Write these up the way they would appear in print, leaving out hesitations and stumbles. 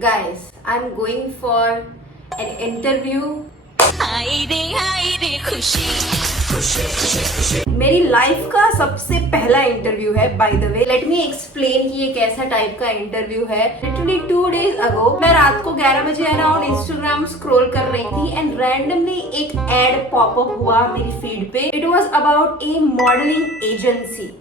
Guys, I'm going for an interview. मेरी life का सबसे पहला इंटरव्यू है. By the way let me explain कि ये कैसा टाइप का इंटरव्यू है. लिटरली 2 days अगो मैं रात को 11 बजे अराउंड इंस्टाग्राम स्क्रॉल कर रही थी एंड रैंडमली एक एड पॉपअप हुआ मेरी फीड पे. It was about A modelling agency.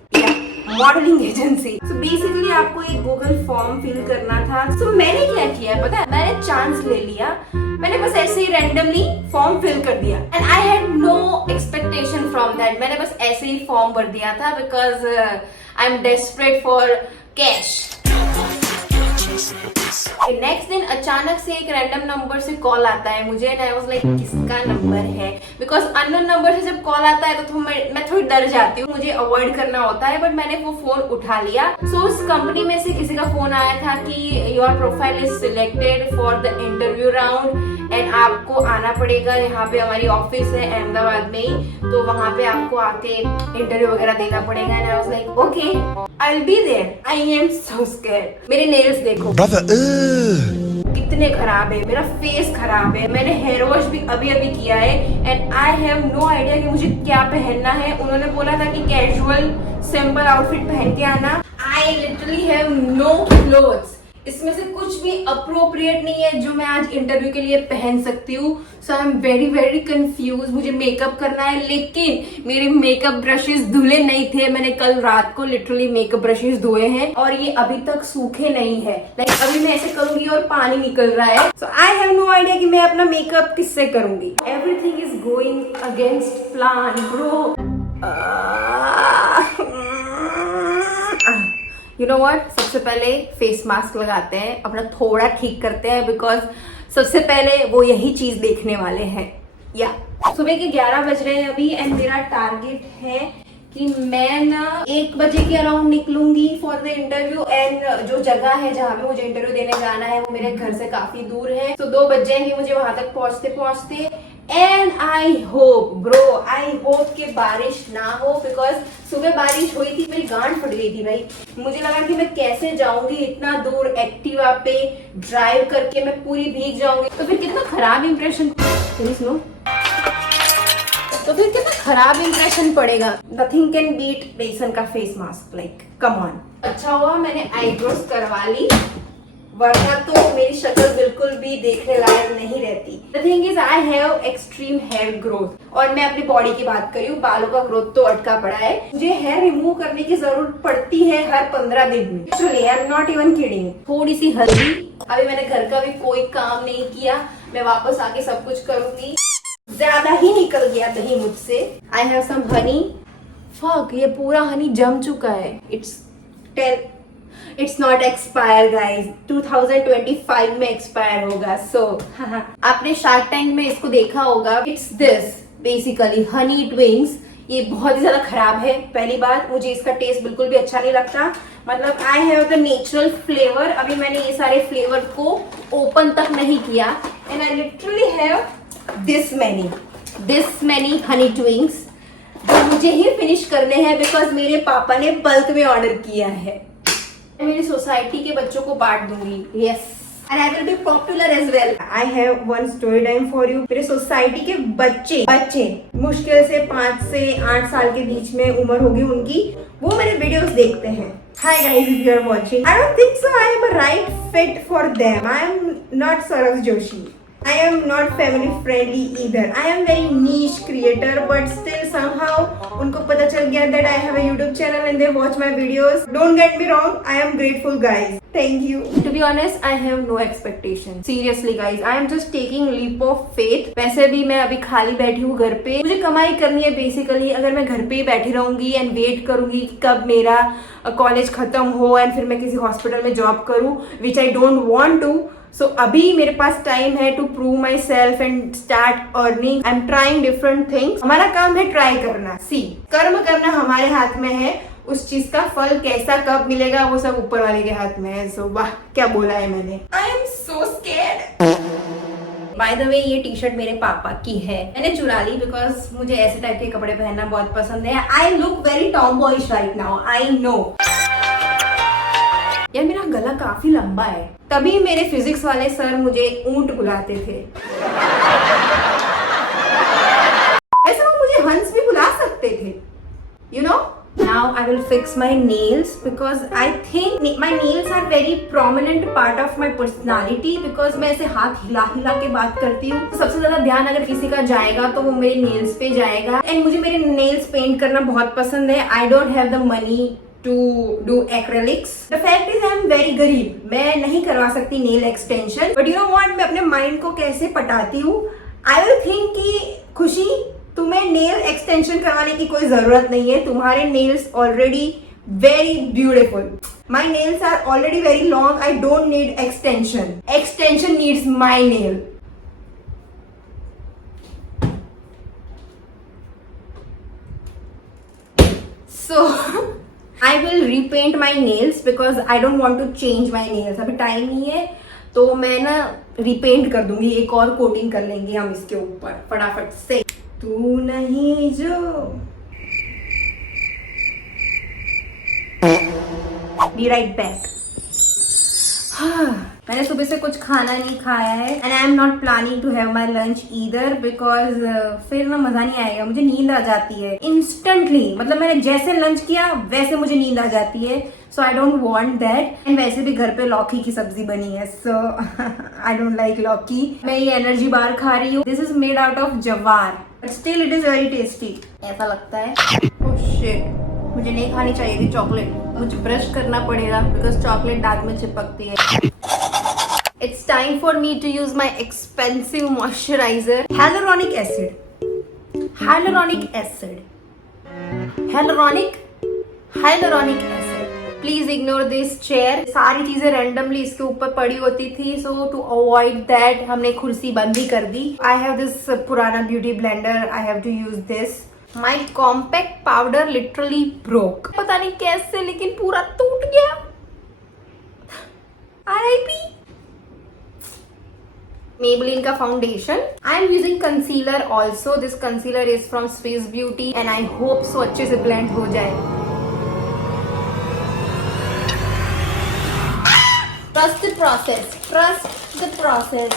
Modelling agency. So basically आपको एक गूगल फॉर्म फिल करना था. सो मैंने क्या किया पता है, मैंने चांस ले लिया. मैंने बस ऐसे ही रैंडमली फॉर्म फिल कर दिया and I had no expectation from that. मैंने बस ऐसे ही फॉर्म भर दिया था because I am desperate for cash. Next दिन अचानक से एक रैंडम नंबर से कॉल आता है मुझे एंड आई वाज लाइक किसका नंबर है, बिकॉज अननोन नंबर से जब कॉल आता है तो मैं थोड़ी डर जाती हूँ, मुझे अवॉइड करना होता है. बट मैंने वो फोन उठा लिया. सो उस कंपनी में से किसी का फोन आया था कि your profile is selected for the interview round and आपको आना पड़ेगा. यहाँ पे हमारी ऑफिस है अहमदाबाद में ही, तो वहाँ पे आपको आके इंटरव्यू वगैरह देना पड़ेगा. And I was like okay I will be there. I am so scared. मेरे नेल्स देखो कितने खराब है, मेरा फेस खराब है. मैंने हेयर वॉश भी अभी किया है and I have no idea कि मुझे क्या पहनना है. उन्होंने बोला था कि कैजुअल सिंपल आउटफिट पहन के आना. I literally have no clothes. इसमें से कुछ भी अप्रोप्रिएट नहीं है जो मैं आज इंटरव्यू के लिए पहन सकती हूँ. सो आई एम वेरी कंफ्यूज. मुझे मेकअप करना है लेकिन मेरे मेकअप ब्रशेस धुले नहीं थे. मैंने कल रात को लिटरली मेकअप ब्रशेस धोए हैं और ये अभी तक सूखे नहीं है. लाइक अभी मैं ऐसे करूंगी और पानी निकल रहा है. So I have no idea कि मैं अपना मेकअप किससे करूंगी. Everything is going against plan bro. You know what, सबसे पहले फेस मास्क लगाते हैं, अपना थोड़ा ठीक करते हैं बिकॉज सबसे पहले वो यही चीज देखने वाले हैं. या सुबह के 11 बज रहे हैं अभी एंड मेरा टारगेट है कि मैं ना 1 बजे के अराउंड निकलूंगी फॉर द इंटरव्यू. एंड जो जगह है जहाँ पे मुझे इंटरव्यू देने जाना है वो मेरे घर से काफी दूर है. तो 2 बज जाएंगे मुझे वहां तक पहुंचते. And I hope bro, I hope कि बारिश ना हो बिकॉज सुबह बारिश हुई थी, मेरी गांड फट गई थी भाई. मुझे लगा कि मैं कैसे जाऊंगी इतना दूर एक्टिवा पे ड्राइव करके, मैं पूरी भीग जाऊंगी तो फिर कितना खराब इंप्रेशन. सुनो तो फिर कितना खराब इंप्रेशन पड़ेगा. नथिंग कैन बीट बेसन का face mask. Like come on. अच्छा हुआ मैंने आईब्रोज करवा ली, वरना तो मेरी शक्ल बिल्कुल भी देखने लायक नहीं रहती. The thing is I have extreme hair growth और मैं अपनी बॉडी की बात कर रही हूँ. बालों का ग्रोथ तो अटका पड़ा है. मुझे हेयर रिमूव करने की जरूरत पड़ती है हर 15 दिन में. Actually I am not even kidding. थोड़ी सी हल्दी. अभी मैंने घर का भी कोई काम नहीं किया, मैं वापस आके सब कुछ करूंगी. ज्यादा ही निकल गया दही मुझसे. I have some honey. Fuck, ये पूरा हनी जम चुका है. It's not expire guys. 2025 में एक्सपायर होगा. सो आपने शार्क टैंक में इसको देखा होगा. It's this basically honey twigs. ये बहुत ही ज्यादा खराब है. पहली बात, मुझे इसका टेस्ट बिल्कुल भी अच्छा नहीं लगता. मतलब I have the natural flavour. अभी मैंने ये सारे फ्लेवर को ओपन तक नहीं किया and I literally have this many honey twigs जो मुझे ही फिनिश करने हैं बिकॉज मेरे पापा ने बल्क में ऑर्डर किया है. मेरी सोसाइटी के बच्चों को बांट दूंगी. Yes, and I will be popular as well. I have one story time for you. मेरे सोसाइटी के बच्चे मुश्किल से 5 से 8 साल के बीच में उम्र होगी उनकी, वो मेरे वीडियोस देखते हैं. Hi guys, if you are watching, I don't think so I am a right fit for them. I am not Saurav Joshi. I am not family friendly either. I am very niche creator, but still somehow उनको पता चल गया that I have a YouTube channel and they watch my videos. Don't get me wrong, I am grateful guys. Thank you. To be honest, I have no expectation. Seriously guys, I am just taking leap of faith. वैसे भी मैं अभी खाली बैठी हूँ घर पे. मुझे कमाई करनी है बेसिकली. अगर मैं घर पे ही बैठी रहूंगी एंड वेट करूंगी कि कब मेरा कॉलेज खत्म हो एंड फिर मैं किसी हॉस्पिटल में जॉब करूँ, which I don't want to. So अभी मेरे पास टाइम है to prove myself and start earning. I am trying different things. हमारा काम है ट्राई करना. सी, कर्म करना हमारे हाथ में है. उस चीज का फल कैसा कब मिलेगा वो सब ऊपर वाले के हाथ में है. सो वाह, क्या बोला है मैंने. आई am so scared. By the way ये टी शर्ट मेरे पापा की है. मैंने चुरा ली बिकॉज मुझे ऐसे टाइप के कपड़े पहनना बहुत पसंद है. I look very Tom boys right now. I know. यार मेरा गला काफी लंबा है. तभी मेरे फिजिक्स वाले सर मुझे ऊंट बुलाते थे। ऐसे वो मुझे हंस भी बुला सकते थे, you know? Now I will fix my nails because I think my nails are very prominent part of my personality because मैं ऐसे हाथ हिला हिला के बात करती हूँ। तो सबसे ज्यादा ध्यान अगर किसी का जाएगा तो वो मेरे नेल्स पे जाएगा। एंड मुझे मेरे नेल्स पेंट करना बहुत पसंद है। I don't have the money to do acrylics. The fact is I am very गरीब, मैं नहीं करवा सकती nail extension. But you know what, मैं अपने माइंड को कैसे पटाती हूँ। I will think कि खुशी, तुम्हें नेल एक्सटेंशन करवाने की कोई जरूरत नहीं है, तुम्हारे nails already very beautiful. My nails are already very long, I don't need extension, extension needs my nail. So I will repaint my nails because I don't want to change my nails. अभी time नहीं है तो मैं ना repent कर दूंगी, एक और कोटिंग कर लेंगे हम इसके ऊपर फटाफट से। तू नहीं जो बी राइट बैक। मैंने सुबह से कुछ खाना नहीं खाया है and I am not planning to have my lunch either because फिर ना मजा नहीं आएगा, मुझे नींद आ जाती है इंस्टेंटली। मतलब मैंने जैसे लंच किया वैसे मुझे नींद आ जाती है, so I don't want that. And वैसे भी घर पे लौकी की सब्जी बनी है, सो आई डोंट लाइक लौकी। मैं ये एनर्जी बार खा रही हूँ, this is made out of jowar but still it is very tasty, ऐसा लगता है। ओह शिट, मुझे नहीं खानी चाहिए थी चॉकलेट, मुझे ब्रश करना पड़ेगा बिकॉज चॉकलेट दांत में चिपकती है। It's time for me to use my expensive moisturizer, hyaluronic acid, hyaluronic acid, hyaluronic acid. Please ignore this chair. सारी चीजें randomly इसके ऊपर पड़ी होती थी, so to avoid that हमने कुर्सी बंद भी कर दी। I have this पुराना beauty blender, I have to use this. My compact powder literally broke. पता नहीं कैसे लेकिन पूरा टूट गया। RIP। Maybelline का foundation. I am using concealer also. This concealer is from Swiss Beauty and I hope so अच्छे से blend हो जाए। Trust the process. Trust the process.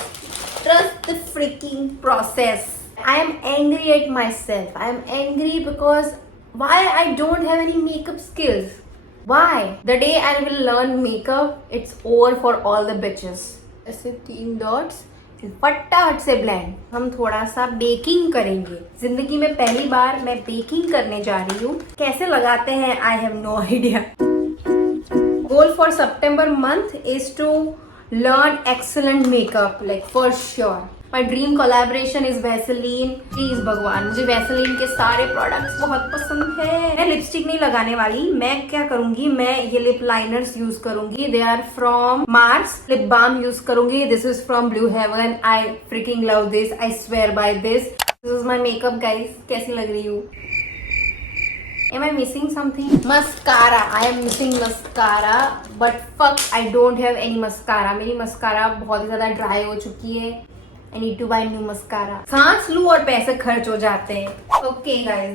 Trust the freaking process. I am angry at myself. I am angry because why I don't have any makeup skills. Why? The day I will learn makeup, it's over for all the bitches. ऐसे 3 dots फटाफट से blend. हम थोड़ा सा baking करेंगे। जिंदगी में पहली बार मैं बेकिंग करने जा रही हूँ। कैसे लगाते हैं I have no idea. Goal for September month is to learn excellent makeup, like for sure. My dream collaboration is Vaseline. Please भगवान, मुझे वैसलीन के सारे प्रोडक्ट्स बहुत पसंद है। मैं लिपस्टिक नहीं लगाने वाली, मैं क्या करूंगी, मैं ये लिप लाइनर्स यूज करूंगी। They are from Mars. Lip balm use करूंगी, this is from Blue Heaven. I freaking love this, I swear by this. This is my makeup guys. कैसी लग रही हूँ? Am I missing something? Mascara. I am missing mascara, but fuck, I don't have any mascara. मेरी mascara बहुत ही ज्यादा dry हो चुकी है। I need to buy new mascara. सांस लूं और पैसे खर्च हो जाते हैं। Okay guys,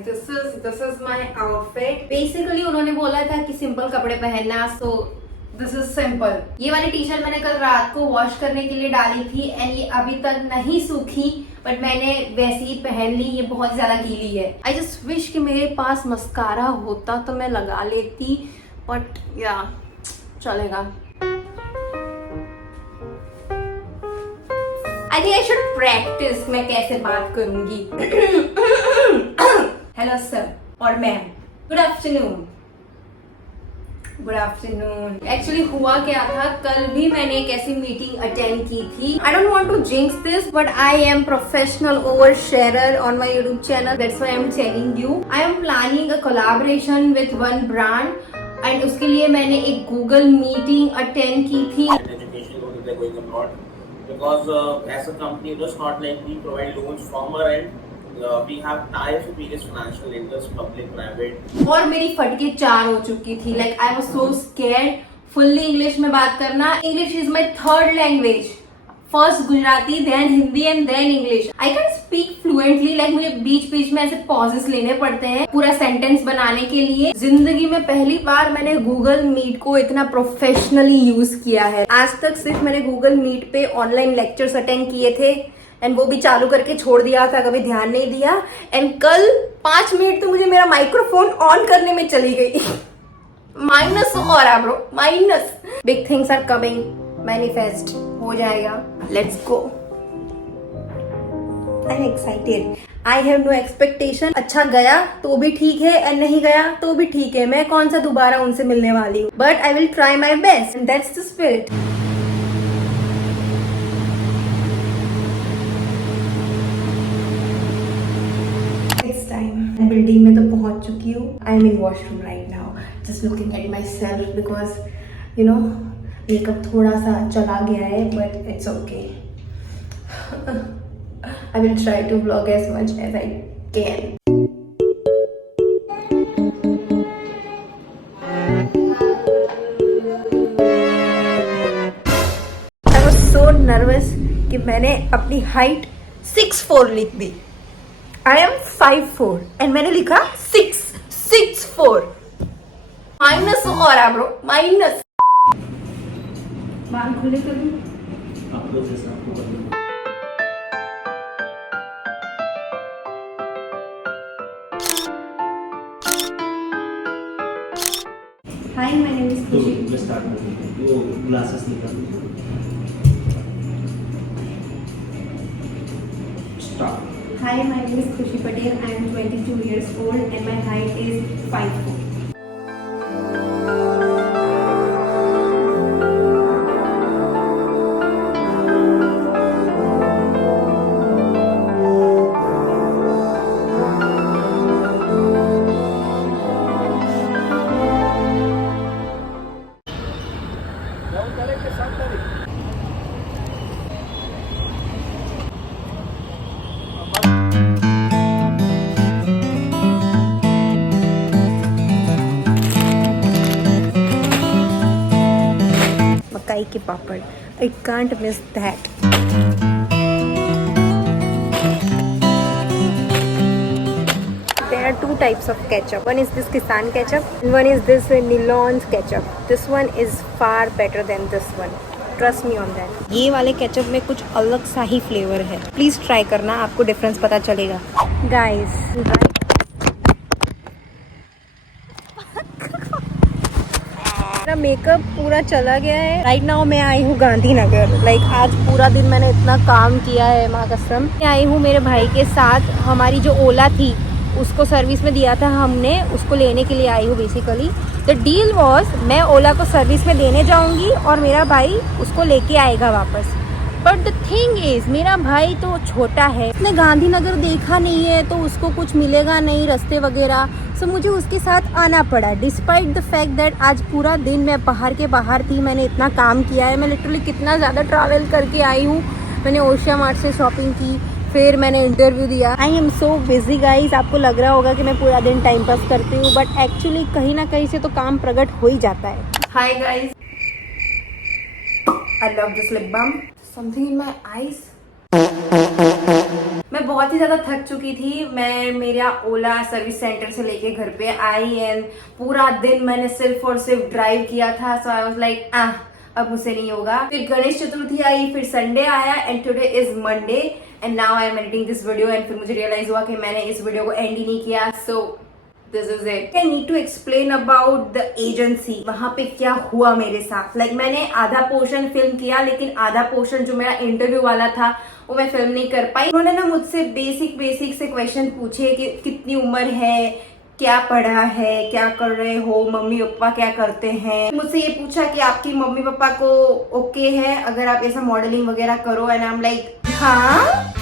this is my outfit. Basically उन्होंने बोला था कि सिंपल कपड़े पहनना, so this is simple. ये वाली टी शर्ट मैंने कल रात को वॉश करने के लिए डाली थी एंड ये अभी तक नहीं सूखी, बट मैंने वैसे ही पहन ली। ये बहुत ज्यादा गीली है। आई जस्ट विश कि मेरे पास मस्कारा होता तो मैं लगा लेती, बट या चलेगा। I think I should practice मैं कैसे बात करूंगी। हेलो सर और ma'am, good afternoon. Good afternoon. Actually हुआ क्या था, कल भी मैंने एक ऐसी मीटिंग अटेंड की थी। I don't want to jinx this, but I am professional oversharer on my YouTube channel, that's why I am telling you. I am planning a collaboration with one brand and उसके लिए मैंने एक Google meeting attend की थी। Because as a company, just not like we provide loans from our end, we have ties with various financial lenders, public, private. और मेरी फटके 4 हो चुकी थी। Like I was so scared. Fully English में बात करना। English is my 3rd language. First Gujarati, then Hindi and then English. I can speak fluently, like मुझे बीच बीच में ऐसे पॉजेस लेने पड़ते हैं पूरा सेंटेंस बनाने के लिए। जिंदगी में पहली बार मैंने गूगल मीट को इतना प्रोफेशनली यूज किया है। आज तक सिर्फ मैंने गूगल मीट पे ऑनलाइन लेक्चर्स अटेंड किए थे एंड वो भी चालू करके छोड़ दिया था, कभी ध्यान नहीं दिया। एंड कल 5 मिनट तो मुझे मेरा माइक्रोफोन ऑन करने में चली गई। माइनस और bro, minus. Big things are coming, manifest हो जाएगा। Let's go. I am excited. I have no expectation. अच्छा गया तो भी ठीक है एंड नहीं गया तो भी ठीक है। मैं कौन सा दोबारा उनसे मिलने वाली हूँ, but I will try my best and that's the spirit. It's time. Building में तो पहुंच चुकी हूँ। I am in washroom right now, just looking at my self because you know makeup थोड़ा सा चला गया है, but it's okay. I will try to vlog as much as I can. I was so nervous कि मैंने अपनी height 6'4" लिख दी। I am 5'4" and मैंने लिखा 6'4". माइनस हो रहा ब्रो, माइनस। बाल खुले कर दूं? आपको जैसा आपको करना। Hi, my name is तो Khushi. मैं स्टार्ट कर दूँ, वो ग्लासेस निकाल start. Hi, my name is Khushi Patel. I am 22 years old and my height is 5'4". मकाई के पापड़, I can't miss that. There are 2 types of ketchup. One is this Kisan ketchup and one is this Nilon's ketchup. This one is far better than this one. Trust me on that. ये वाले ketchup में कुछ अलग सा ही flavour है। Please try करना, आपको difference पता चलेगा। गाइस, मेरा मेकअप पूरा चला गया है। राइट नाउ मैं आई हूँ गांधीनगर। लाइक आज पूरा दिन मैंने इतना काम किया है, माँ कसम। मैं आई हूँ मेरे भाई के साथ। हमारी जो ओला थी उसको सर्विस में दिया था हमने, उसको लेने के लिए आई हूँ बेसिकली। द डील वॉज मैं ओला को सर्विस में देने जाऊँगी और मेरा भाई उसको लेके आएगा वापस। बट द थिंग इज मेरा भाई तो छोटा है, उसने गांधीनगर देखा नहीं है तो उसको कुछ मिलेगा नहीं रास्ते वगैरह। सो मुझे उसके साथ आना पड़ा डिस्पाइट द फैक्ट दैट आज पूरा दिन मैं बाहर के बाहर थी। मैंने इतना काम किया है, मैं लिटरली कितना ज़्यादा ट्रैवल करके आई हूँ। मैंने ओशिया मार्ट से शॉपिंग की, फिर मैंने इंटरव्यू दिया। आई एम सो बिजी गाइज। आपको लग रहा होगा कि मैं पूरा दिन टाइम पास करती हूँ, बट एक्चुअली कहीं ना कहीं से तो काम प्रकट हो ही जाता है। Hi guys, I love this lip balm. Something in my eyes. मैं बहुत ही ज्यादा थक चुकी थी। मैं मेरा ओला सर्विस सेंटर से लेके घर पे आई एंड पूरा दिन मैंने सिर्फ और सिर्फ ड्राइव किया था। सो आई वाज लाइक अब मुझसे नहीं होगा। फिर गणेश चतुर्थी आई, फिर संडे आया and today is Monday and now I am editing this video. And फिर मुझे रियलाइज हुआ कि मैंने इस वीडियो को एंड ही नहीं किया। So this is it. I need to explain about the agency. वहां पे क्या हुआ मेरे साथ। लाइक मैंने आधा पोर्शन फिल्म किया, लेकिन आधा पोर्शन जो मेरा इंटरव्यू वाला था वो मैं फिल्म नहीं कर पाई। उन्होंने ना मुझसे बेसिक से क्वेश्चन पूछे कि कितनी उम्र है, क्या पढ़ा है, क्या कर रहे हो, मम्मी पापा क्या करते हैं। मुझसे ये पूछा कि आपकी मम्मी पापा को ओके है अगर आप ऐसा मॉडलिंग वगैरह करो। एंड आई एम लाइक हाँ।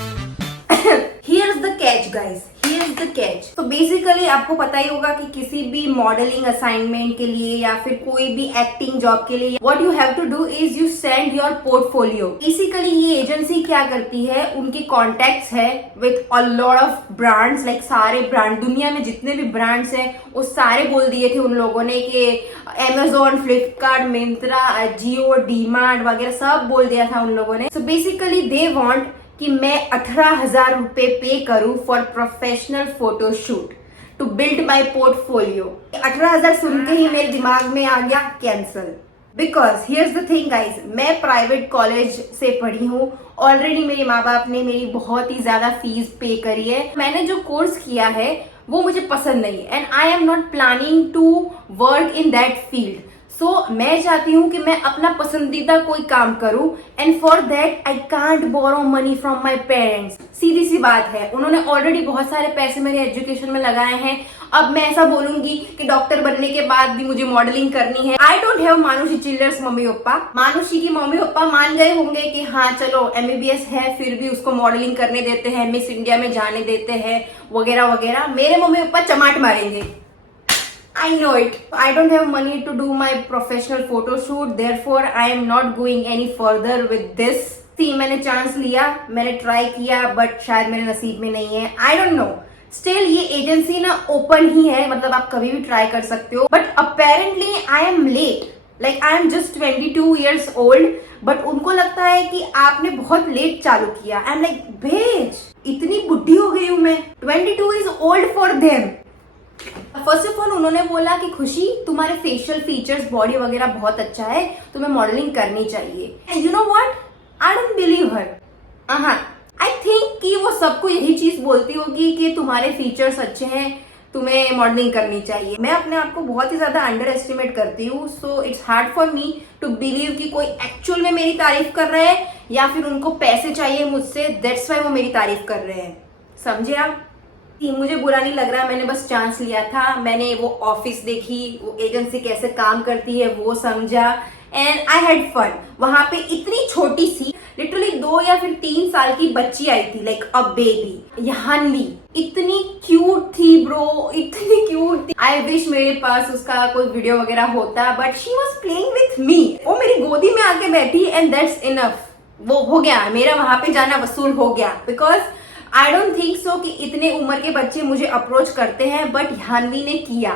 Here's the catch guys, here is the catch. तो बेसिकली आपको पता ही होगा कि किसी भी मॉडलिंग असाइनमेंट के लिए या फिर कोई भी एक्टिंग जॉब के लिए what you have to do is you send your portfolio. Basically ये एजेंसी क्या करती है, उनके कॉन्टेक्ट्स है with a lot of brands, like सारे ब्रांड, दुनिया में जितने भी ब्रांड्स हैं वो सारे बोल दिए थे उन लोगों ने कि Amazon, फ्लिपकार्ट, मिंत्रा, जियो, डीमार्ट वगैरह सब बोल दिया था उन लोगों ने। सो बेसिकली दे वांट कि मैं 18,000 रुपए पे करूं for professional photoshoot to build my portfolio. 18,000 सुन के ही मेरे दिमाग में आ गया cancel, because here's the thing guys, मैं प्राइवेट कॉलेज से पढ़ी हूँ, ऑलरेडी मेरे माँ बाप ने मेरी बहुत ही ज्यादा फीस पे करी है। मैंने जो कोर्स किया है वो मुझे पसंद नहीं and I am not planning to work in that field. So मैं चाहती हूँ कि मैं अपना पसंदीदा कोई काम करूं and for that I can't borrow money from my parents. सीधी सी बात है, उन्होंने ऑलरेडी बहुत सारे पैसे मेरे एजुकेशन में लगाए हैं। अब मैं ऐसा बोलूंगी कि डॉक्टर बनने के बाद भी मुझे मॉडलिंग करनी है। आई डोंट हैव मानुषी चिल्ड्रंस मम्मी पापा। मानुषी की मम्मी पापा मान गए होंगे कि हाँ चलो MBBS है, फिर भी उसको मॉडलिंग करने देते हैं, मिस इंडिया में जाने देते हैं वगैरह वगैरह। मेरे मम्मी पापा चमाट मारेंगे, I know it. I don't have money to do my professional photo shoot. Therefore, I am not going any further with this. See, मैंने चांस लिया, मैंने ट्राई किया, बट शायद मेरे नसीब में नहीं है। I don't know. Still, ये एजेंसी ना ओपन ही है, मतलब आप कभी भी ट्राई कर सकते हो। But apparently I am late, like I am just 22 years old. But उनको लगता है कि आपने बहुत लेट चालू किया। आई एम लाइक भेज, इतनी बुढ़ी हो गई हूँ मैं। 22 is old for them. First of all उन्होंने बोला कि खुशी तुम्हारे फेशियल फीचर्स, बॉडी वगैरह बहुत अच्छा है, तुम्हें मॉडलिंग करनी चाहिए। And you know what, I don't believe her. I think कि वो सबको यही चीज बोलती होगी कि तुम्हारे फीचर्स अच्छे हैं, तुम्हें मॉडलिंग करनी चाहिए। मैं अपने आप को बहुत ही ज्यादा अंडर एस्टिमेट करती हूँ, so it's hard for me to believe कि कोई एक्चुअल में मेरी तारीफ कर रहा है या फिर उनको पैसे चाहिए मुझसे, दैट्स वाई वो मेरी तारीफ कर रहे हैं। समझे आप? मुझे बुरा नहीं लग रहा, मैंने बस चांस लिया था। मैंने वो ऑफिस देखी, वो एजेंसी कैसे काम करती है वो समझा एंड आई हैड फन। वहां पे इतनी छोटी सी, लिटरली 2 या फिर 3 साल की बच्ची आई थी, लाइक अ बेबी, यहानवी, इतनी क्यूट थी ब्रो, इतनी क्यूट थी। आई विश मेरे पास उसका कोई वीडियो वगैरह होता, but she was playing with me. वो मेरी गोदी में आके बैठी एंड दैट्स इनफ। वो हो गया, मेरा वहां पे जाना वसूल हो गया। Because I don't think so कि इतने उम्र के बच्चे मुझे अप्रोच करते हैं, बट यान्वी ने किया।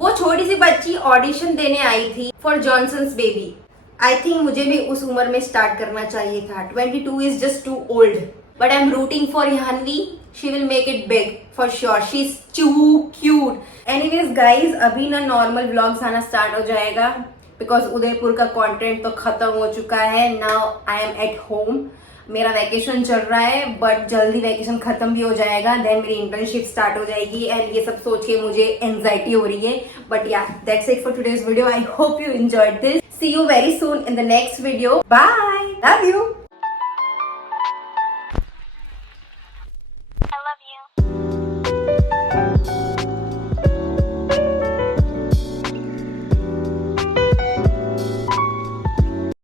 वो छोटी सी बच्ची ऑडिशन देने आई थी for Johnson's baby. I think मुझे भी उस उम्र में स्टार्ट करना चाहिए था। 22 is just too old, but I am rooting for Yanvi. She will make it big for sure, she is too cute. Anyways guys, अभी ना नॉर्मल व्लॉग्स आना स्टार्ट हो जाएगा बिकॉज उदयपुर का कंटेंट तो खत्म हो चुका है। Now I am at home, मेरा वैकेशन चल रहा है, बट जल्दी वैकेशन खत्म भी हो जाएगा, देन मेरी इंटर्नशिप स्टार्ट हो जाएगी एंड ये सब सोच के मुझे एंजाइटी हो रही है। But yeah, that's it for today's video. I hope you enjoyed this. See you very soon in the next video. Bye, love you.